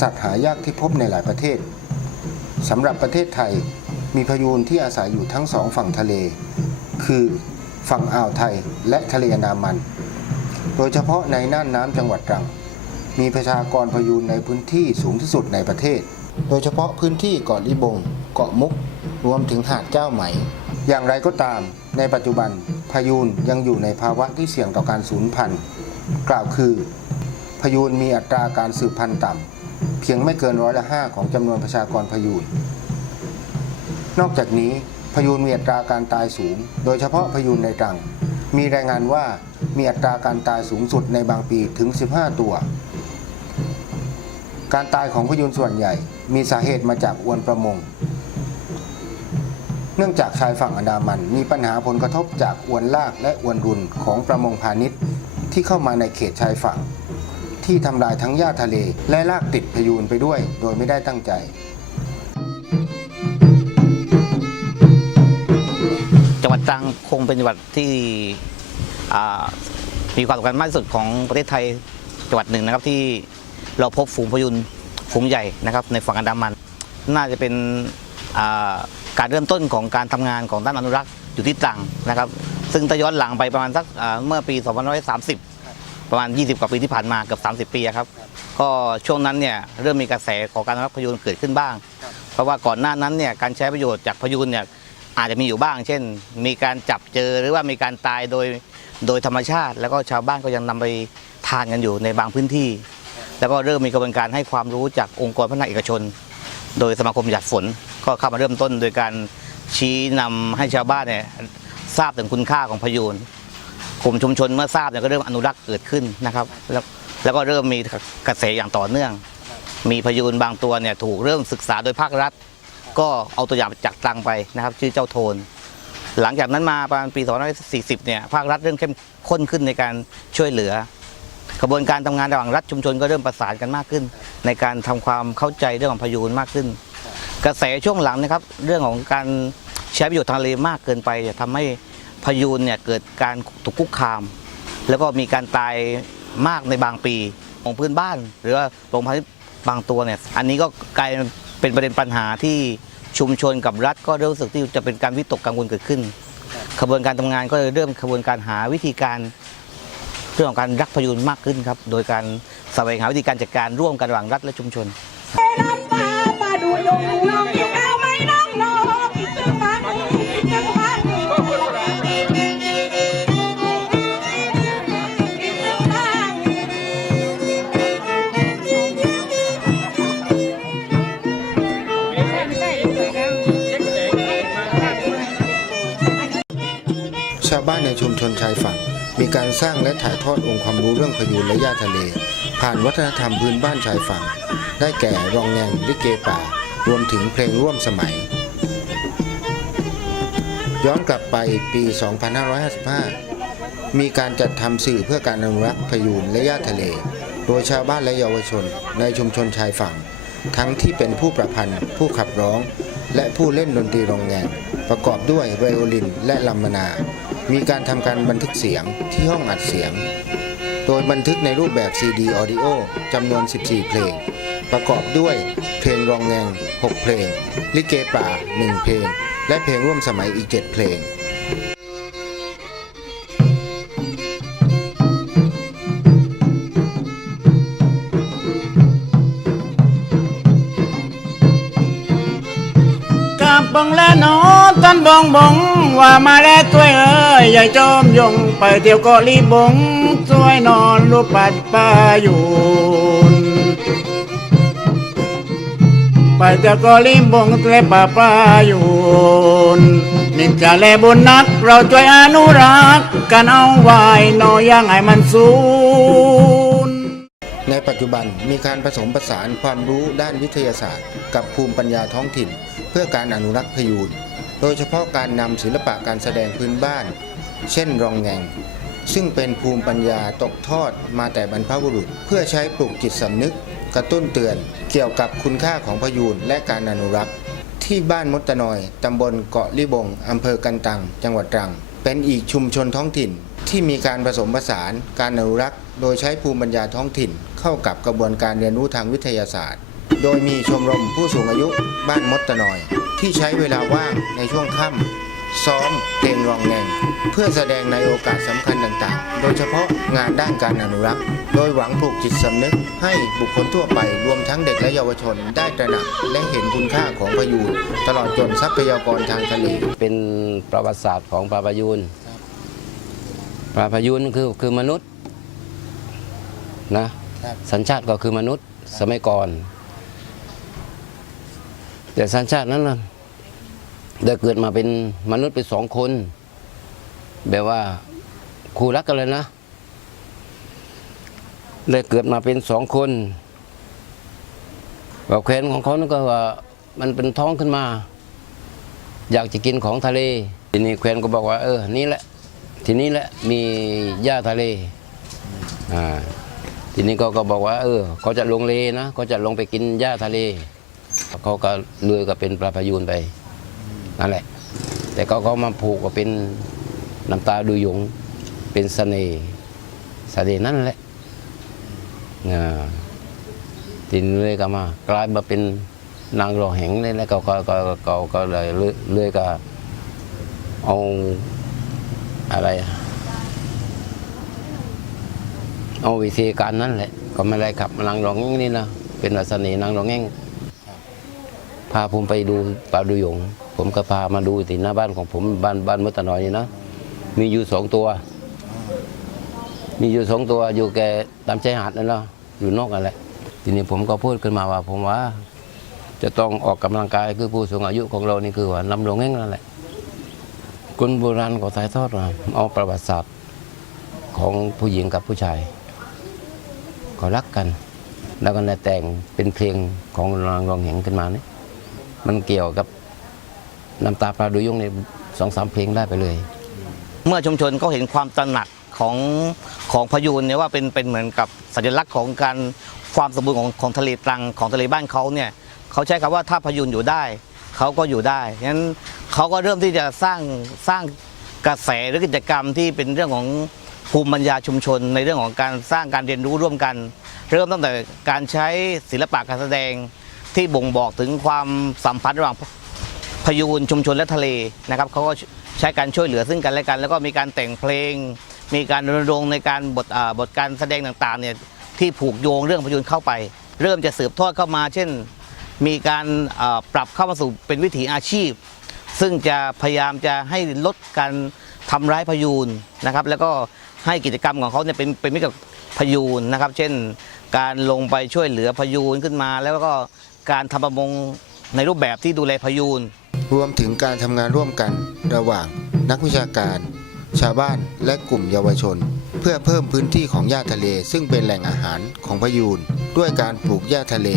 สัตว์หายากที่พบในหลายประเทศสำหรับประเทศไทยมีพยูนที่อาศัยอยู่ทั้งสองฝั่งทะเล คือฝั่งอ่าวไทยและทะเลอันดามัน โดยเฉพาะในน่านน้ำจังหวัดตรัง มีประชากรพยูนในพื้นที่สูงที่สุดในประเทศ โดยเฉพาะพื้นที่เกาะลิบง เกาะมุก รวมถึงหาดเจ้าไหม อย่างไรก็ตาม ในปัจจุบันพยูนยังอยู่ในภาวะที่เสี่ยงต่อการสูญพันธุ์ กล่าวคือพยูนมีอัตราการสืบพันธุ์ต่ำ พียงไม่เกินร้อยละห้าของจำนวนประชากรพยูน นอกจากนี้พยูนมีอัตราการตายสูง โดยเฉพาะพยูนในตรัง มีรายงานว่ามีอัตราการตายสูงสุดในบางปีถึง 15 ตัว การตายของพยูนส่วนใหญ่มีสาเหตุมาจากอวนประมง เนื่องจากชายฝั่งอันดามันมีปัญหาผลกระทบจากอวนลากและอวนรุนของประมงพาณิชย์ที่เข้ามาในเขตชายฝั่ง ที่ทำลายทั้งหญ้าทะเล และลากติดพยูนไปด้วย โดยไม่ได้ตั้งใจ จังหวัดตรังคงเป็นจังหวัดที่มีความสำคัญมากที่สุดของประเทศไทยจังหวัดหนึ่งนะครับที่เราพบฝูงพยุนฝูงใหญ่นะครับในฝั่งอันดามัน น่าจะเป็นการเริ่มต้นของการทำงานของด้านอนุรักษ์อยู่ที่ตรังนะครับ ซึ่งถ้าย้อนหลังไปประมาณสักเมื่อปี 2530 ประมาณ 20 กว่าปีที่ผ่านมาเกือบ30 ปีครับ ก็ช่วงนั้นเนี่ยเริ่มมีกระแสของการรักษ์พยูนเกิดขึ้นบ้าง เพราะว่าก่อนหน้านั้นเนี่ยการใช้ประโยชน์จากพยูนเนี่ยอาจจะมีอยู่บ้าง เช่น มีการจับเจอหรือว่ามีการตายโดยโดยธรรมชาติ แล้วก็ชาวบ้านก็ยังนำไปทานกันอยู่ในบางพื้นที่ แล้วก็เริ่มมีกระบวนการให้ความรู้จากองค์กรพัฒนาเอกชน โดยสมาคมหยัดฝนก็เข้ามาเริ่มต้น โดยการชี้นำให้ชาวบ้านเนี่ยทราบถึงคุณค่าของพยูน กลุ่มชุมชนเมื่อทราบเนี่ยก็เริ่มอนุรักษ์เกิดขึ้นนะครับ แล้วแล้วก็เริ่มมีกระแสอย่างต่อเนื่อง มีพยูนบางตัวเนี่ยถูกเริ่มศึกษาโดยภาครัฐ ก็เอาตัวอย่างจากตรังไปนะครับ ชื่อเจ้าโทน หลังจากนั้นมาประมาณปี 2540 เนี่ยภาครัฐเริ่มเข้มข้นขึ้นในการช่วยเหลือกระบวนการทำงานระหว่างรัฐชุมชนก็เริ่มประสานกันมากขึ้น ในการทำความเข้าใจเรื่องของพยูนมากขึ้น กระแสช่วงหลังนะครับ เรื่องของการใช้ประโยชน์ทางทะเลมากเกินไปเนี่ยทำให้ พยูนเนี่ยเกิดการถูกคุกคาม แล้วก็มีการตายมากในบางปีของพื้นบ้าน หรือว่าโรงพยาบาลบางตัวเนี่ยอันนี้ก็กลายเป็นประเด็นปัญหาที่ชุมชนกับรัฐก็รู้สึกที่จะเป็นการวิตกกังวลเกิดขึ้นขบวนการทำงานก็เลยเริ่มขบวนการหาวิธีการเรื่องของการรักพยูนมากขึ้นครับ โดยการแสวงหาวิธีการจัดการร่วมกันระหว่างรัฐและชุมชน ชาวบ้านในชุมชนชายฝั่ง มีการสร้างและถ่ายทอดองค์ความรู้เรื่องพยูนและหญ้าทะเล ผ่านวัฒนธรรมพื้นบ้านชายฝั่ง ได้แก่รองแงงลิเกป่า รวมถึงเพลงร่วมสมัย ย้อนกลับไปปี 2555 มีการจัดทำสื่อเพื่อการอนุรักษ์พยูนและหญ้าทะเล โดยชาวบ้านและเยาวชนในชุมชนชายฝั่ง ทั้งที่เป็นผู้ประพันธ์ ผู้ขับร้อง และผู้เล่นดนตรีรองแงงประกอบด้วยไวโอลินและลัมมนา มีการทำการบันทึกเสียงที่ห้องอัดเสียง โดยบันทึกในรูปแบบซีดีออดิโอจำนวน 14 เพลง ประกอบด้วยเพลงรองแงง 6 เพลง ลิเกป่า 1 เพลง และเพลงร่วมสมัยอีก 7 เพลง บบังและนอต้นบองบง ว่ามาแล้วตัวยเอ้ยใหญ่จอมยงไปเที่ยวเกาะลีบงสวยนอนรูปปัดปาอยู่นไปเที่ยวเกาะลีบงทะเลป่าปาอยู่นนิจาแลบุญนัก เราช่วยอนุรักษ์กันเอาไว้นอยังไงมันสูญ ในปัจจุบันมีการผสมผสานความรู้ด้านวิทยาศาสตร์ กับภูมิปัญญาท้องถิ่น เพื่อการอนุรักษ์พยูนโดยเฉพาะการนำศิลปะการแสดงพื้นบ้าน เช่นรองแงง ซึ่งเป็นภูมิปัญญาตกทอดมาแต่บรรพบุรุษ เพื่อใช้ปลูกจิตสำนึก กระตุ้นเตือน เกี่ยวกับคุณค่าของพยูนและการอนุรักษ์ ที่บ้านมดตะนอยตำบลเกาะลิบงอำเภอกันตัง จังหวัดตรัง เป็นอีกชุมชนท้องถิ่นที่มีการผสมผสานการอนุรักษ์ โดยใช้ภูมิปัญญาท้องถิ่น เข้ากับกระบวนการเรียนรู้ทางวิทยาศาสตร์ โดยมีชมรมผู้สูงอายุบ้านมดตะนอย ที่ใช้เวลาว่างในช่วงค่ำซ้อมเพลงรองแงงเพื่อแสดงในโอกาสสำคัญต่างๆ โดยเฉพาะงานด้านการอนุรักษ์ โดยหวังปลูกจิตสำนึกให้บุคคลทั่วไปรวมทั้งเด็กและเยาวชนได้ตระหนักและเห็นคุณค่าของพายูนตลอดจนทรัพยากรทางทะเลเป็นประวัติศาสตร์ของปลาพยูนปลาพยูนคือคือมนุษย์ นะครับสัญชาติก็คือมนุษย์สมัยก่อน แต่สัญชาตินั้นน่ะได้เกิดมาเป็นมนุษย์เป็นสองคน แบบว่าคู่รักกันเลยนะได้เกิดมาเป็นสองคนว่าแขวนของเขานั่นก็ว่ามันเป็นท้องขึ้นมา อยากจะกินของทะเล ทีนี้แควนก็บอกว่า เออ นี่แหละ ทีนี้แหละมีหญ้าทะเลอ่า ทีนี้ก็ก็บอกว่า เออเขาจะลงเลนะเขาจะลงไปกินหญ้าทะเลเขาก็เลือยก็เป็นปลาพยูนไปนั่นแหละ แต่ก็เขามาผูกก็เป็นน้ำตาดูหยง เป็นเสน่ห์เสน่ห์นั่นแหละอ่าทีนี้เลยก็มากลายมาเป็นนางรองแหงเลยแล้วก็ก็ก็ก็ก็เลยเลยเลื่อยก็เอาอะไรอะ เอาวิธีการนั้นแหละ ก็ไม่ได้ขับนางรองแง่งนี่นะเป็นวัสนีนางรองแง่งพาผมไปดูปลาดูหยง ผมก็พามาดูที่หน้าบ้านของผมบ้านบ้านมุตะนอยนี่นะมีอยู่สองตัว มีอยู่สองตัวอยู่แกตามชายหาดนั่นแหละอยู่นอกกันแหละทีนี้ผมก็พูดขึ้นมาว่าผมว่า จะต้องออกกำลังกายคือผู้สูงอายุของเรานี่คือว่านำหลงแง่งนั่นแหละคนโบราณก็ถ่ายทอดมาเอาประวัติศาสตร์ของผู้หญิงกับผู้ชาย ก็รักกัน แล้วก็ได้แต่งเป็นเพลงของนางรองแหงขึ้นมานี่มันเกี่ยวกับน้ำตาปลาดูยงในสองสามเพลงได้ไปเลย เมื่อชุมชนเขาเห็นความตระหนักของของพยูนเนี่ยว่าเป็นเป็นเหมือนกับสัญลักษณ์ของการความสมบูรณ์ของของทะเลตรังของทะเลบ้านเขาเนี่ยเขาใช้คำว่าถ้าพยูนอยู่ได้เขาก็อยู่ได้ฉะนั้นเขาก็เริ่มที่จะสร้างสร้างกระแสหรือกิจกรรมที่เป็นเรื่องของ ภูมิปัญญาชุมชน ในเรื่องของการสร้างการเรียนรู้ร่วมกัน เริ่มตั้งแต่การใช้ศิลปะการแสดงที่บ่งบอกถึงความสัมพันธ์ระหว่างพยูนชุมชนและทะเลนะครับเขาก็ใช้การช่วยเหลือซึ่งกันและกัน แล้วก็มีการแต่งเพลง มีการรณรงค์ในการบทบทการแสดงต่างๆเนี่ยที่ผูกโยงเรื่องพยูนเข้าไป เริ่มจะสืบทอดเข้ามา เช่น มีการปรับเข้ามาสู่เป็นวิถีอาชีพ ซึ่งจะพยายามจะให้ลดการ ทำร้ายพยูนนะครับ แล้วก็ให้กิจกรรมของเขาเนี่ยเป็นเป็นมิตรกับพยูนนะครับ เช่น การลงไปช่วยเหลือพยูนขึ้นมา แล้วก็การทำประมงในรูปแบบที่ดูแลพยูน รวมถึงการทำงานร่วมกันระหว่างนักวิชาการ ชาวบ้านและกลุ่มเยาวชน เพื่อเพิ่มพื้นที่ของหญ้าทะเล ซึ่งเป็นแหล่งอาหารของพยูน ด้วยการปลูกหญ้าทะเล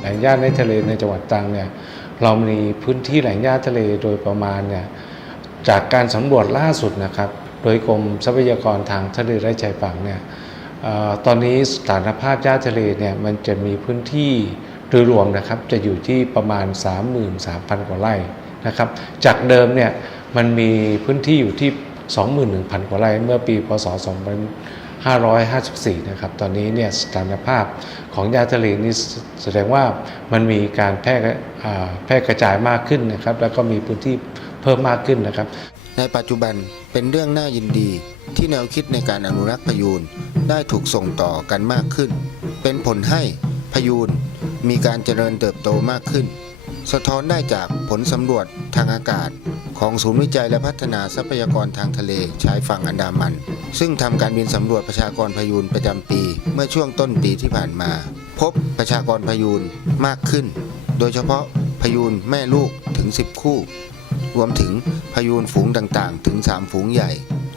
แหล่งหญ้าในทะเลในจังหวัดตรังเนี่ย เรามีพื้นที่แหล่งหญ้าทะเลโดยประมาณเนี่ยจากการสำรวจล่าสุดนะครับ โดยกรมทรัพยากรทางทะเลและชายฝั่งเนี่ยออตอนนี้สถานภาพหญ้าทะเลเนี่ยมันจะมีพื้นที่โดยรวมนะครับจะอยู่ที่ประมาณ 33,000 กว่าไร่นะครับจากเดิมเนี่ยมันมีพื้นที่อยู่ที่ 21,000 กว่าไร่เมื่อปีพศ 554 นะครับ ตอนนี้เนี่ยสถานภาพของยาทะเลนี่แสดงว่ามันมีการแพร่แพร่กระจายมากขึ้นนะครับ แล้วก็มีพื้นที่เพิ่มมากขึ้นนะครับ ในปัจจุบันเป็นเรื่องน่ายินดีที่แนวคิดในการอนุรักษ์พยูนได้ถูกส่งต่อกันมากขึ้น เป็นผลให้พยูนมีการเจริญเติบโตมากขึ้น สะท้อนได้จากผลสำรวจทางอากาศ ของศูนย์วิจัยและพัฒนาทรัพยากรทางทะเลชายฝั่งอันดามัน ซึ่งทำการบินสำรวจประชากรพยูนประจำปี เมื่อช่วงต้นปีที่ผ่านมา พบประชากรพยูนมากขึ้น โดยเฉพาะพยูนแม่ลูกถึง 10 คู่ รวมถึงพยูนฝูงต่างๆ ถึง 3 ฝูงใหญ่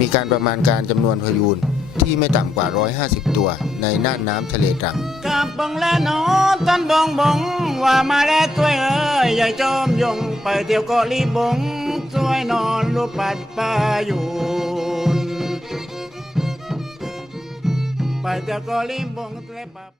มีการประมาณการจำนวนพยูนที่ไม่ต่ำกว่า 150 ตัวในน่านน้ำทะเลตรังกาบองและนอต้นบงบอง ว่ามาแล้วตัวยเอ้ยใหญ่จอมยงไปเที่ยวเกาะลีบงช่วยนอนรูปปัดปาอยู่นไปเที่ยวเกาะลีบงเตะปับ